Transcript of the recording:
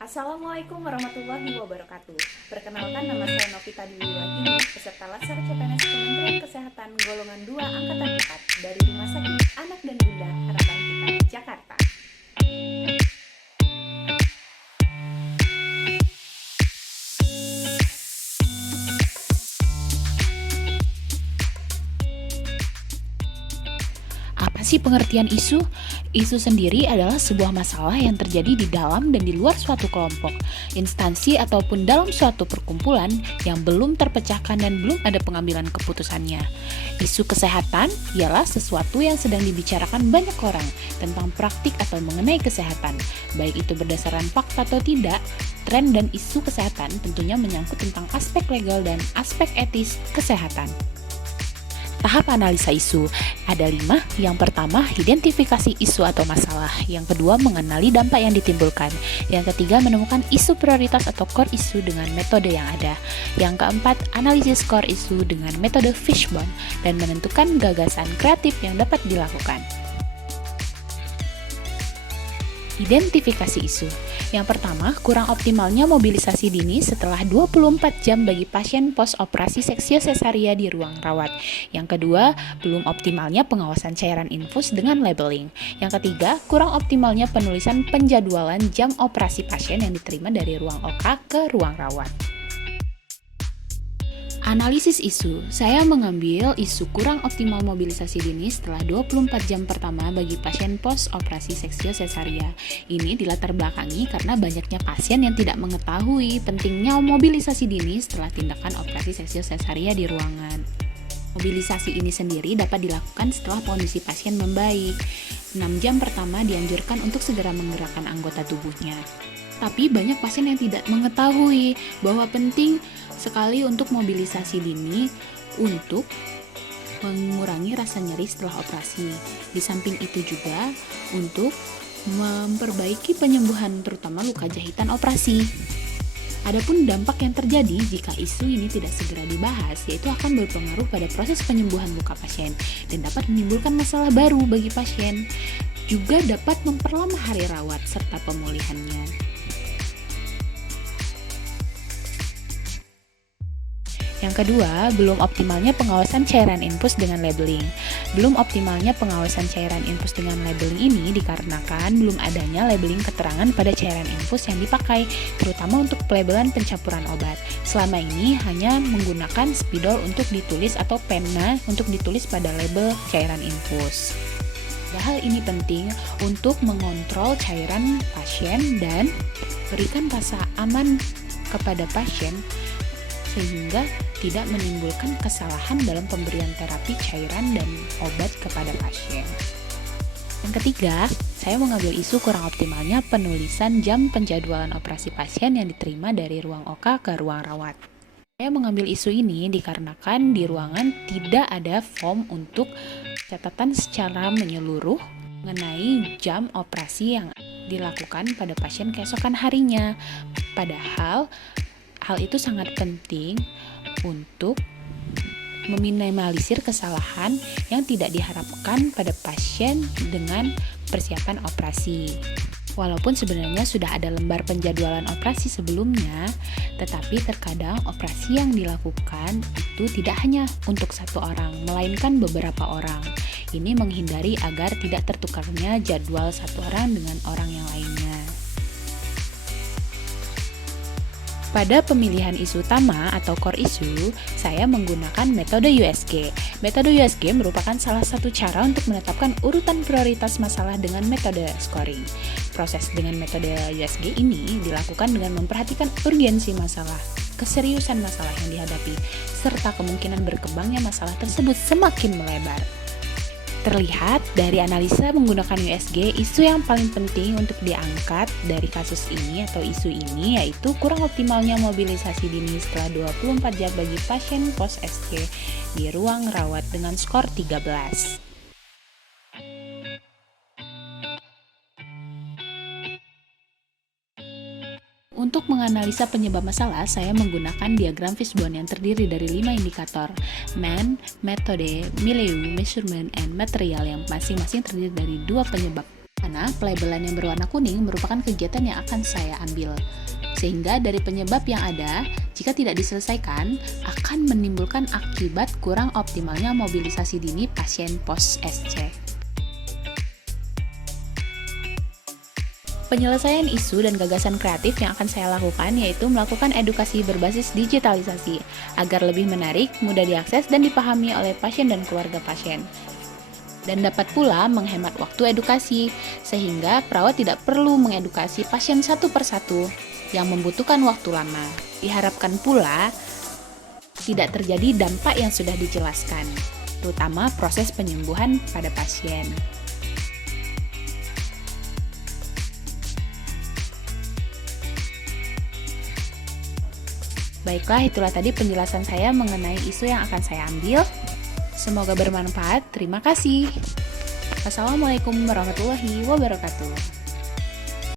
Assalamualaikum warahmatullahi wabarakatuh. Perkenalkan, nama saya Novita Dwiwahini, peserta Laser CPNS Kementerian Kesehatan golongan 2 angkatan 4 dari Rumah Sakit Anak dan Bunda Harapan Kita, Jakarta. Apa sih pengertian isu? Isu sendiri adalah sebuah masalah yang terjadi di dalam dan di luar suatu kelompok, instansi ataupun dalam suatu perkumpulan yang belum terpecahkan dan belum ada pengambilan keputusannya. Isu kesehatan ialah sesuatu yang sedang dibicarakan banyak orang tentang praktik atau mengenai kesehatan, baik itu berdasarkan fakta atau tidak. Tren dan isu kesehatan tentunya menyangkut tentang aspek legal dan aspek etis kesehatan. Tahap analisa isu ada 5. Yang pertama, identifikasi isu atau masalah. Yang kedua, mengenali dampak yang ditimbulkan. Yang ketiga, menemukan isu prioritas atau core isu dengan metode yang ada. Yang keempat, analisis core isu dengan metode fishbone dan menentukan gagasan kreatif yang dapat dilakukan. Identifikasi isu. Yang pertama, kurang optimalnya mobilisasi dini setelah 24 jam bagi pasien post-operasi seksio sesaria di ruang rawat. Yang kedua, belum optimalnya pengawasan cairan infus dengan labeling. Yang ketiga, kurang optimalnya penulisan penjadwalan jam operasi pasien yang diterima dari ruang OK ke ruang rawat. Analisis isu. Saya mengambil isu kurang optimal mobilisasi dini setelah 24 jam pertama bagi pasien post-operasi seksio sesaria. Ini dilatar belakangi karena banyaknya pasien yang tidak mengetahui pentingnya mobilisasi dini setelah tindakan operasi seksio sesaria di ruangan. Mobilisasi ini sendiri dapat dilakukan setelah kondisi pasien membaik. 6 jam pertama dianjurkan untuk segera menggerakkan anggota tubuhnya. Tapi banyak pasien yang tidak mengetahui bahwa penting sekali untuk mobilisasi dini untuk mengurangi rasa nyeri setelah operasi. Di samping itu juga untuk memperbaiki penyembuhan terutama luka jahitan operasi. Adapun dampak yang terjadi jika isu ini tidak segera dibahas, yaitu akan berpengaruh pada proses penyembuhan luka pasien dan dapat menimbulkan masalah baru bagi pasien. Juga dapat memperlama hari rawat serta pemulihannya. Yang kedua, belum optimalnya pengawasan cairan infus dengan labeling. Belum optimalnya pengawasan cairan infus dengan labeling ini dikarenakan belum adanya labeling keterangan pada cairan infus yang dipakai, terutama untuk pelabelan pencampuran obat. Selama ini hanya menggunakan spidol untuk ditulis atau pena untuk ditulis pada label cairan infus. Hal ini penting untuk mengontrol cairan pasien dan berikan rasa aman kepada pasien sehingga tidak menimbulkan kesalahan dalam pemberian terapi cairan dan obat kepada pasien. Yang ketiga, saya mengambil isu kurang optimalnya penulisan jam penjadwalan operasi pasien yang diterima dari ruang OK ke ruang rawat. Saya mengambil isu ini dikarenakan di ruangan tidak ada form untuk catatan secara menyeluruh mengenai jam operasi yang dilakukan pada pasien keesokan harinya. Padahal hal itu sangat penting untuk meminimalisir kesalahan yang tidak diharapkan pada pasien dengan persiapan operasi. Walaupun sebenarnya sudah ada lembar penjadwalan operasi sebelumnya, tetapi terkadang operasi yang dilakukan itu tidak hanya untuk satu orang, melainkan beberapa orang. Ini menghindari agar tidak tertukarnya jadwal satu orang dengan orang yang lainnya. Pada pemilihan isu utama atau core issue, saya menggunakan metode USG. Metode USG merupakan salah satu cara untuk menetapkan urutan prioritas masalah dengan metode scoring. Proses dengan metode USG ini dilakukan dengan memperhatikan urgensi masalah, keseriusan masalah yang dihadapi, serta kemungkinan berkembangnya masalah tersebut semakin melebar. Terlihat dari analisa menggunakan USG, isu yang paling penting untuk diangkat dari kasus ini atau isu ini yaitu kurang optimalnya mobilisasi dini setelah 24 jam bagi pasien post-SC di ruang rawat dengan skor 13. Untuk menganalisa penyebab masalah, saya menggunakan diagram fishbone yang terdiri dari 5 indikator: man, metode, milieu, measurement, and material yang masing-masing terdiri dari 2 penyebab. Karena pelabelan yang berwarna kuning merupakan kegiatan yang akan saya ambil. Sehingga dari penyebab yang ada, jika tidak diselesaikan, akan menimbulkan akibat kurang optimalnya mobilisasi dini pasien pos-SC. Penyelesaian isu dan gagasan kreatif yang akan saya lakukan yaitu melakukan edukasi berbasis digitalisasi agar lebih menarik, mudah diakses, dan dipahami oleh pasien dan keluarga pasien. Dan dapat pula menghemat waktu edukasi, sehingga perawat tidak perlu mengedukasi pasien satu persatu yang membutuhkan waktu lama. Diharapkan pula tidak terjadi dampak yang sudah dijelaskan, terutama proses penyembuhan pada pasien. Baiklah, itulah tadi penjelasan saya mengenai isu yang akan saya ambil. Semoga bermanfaat. Terima kasih. Wassalamualaikum warahmatullahi wabarakatuh.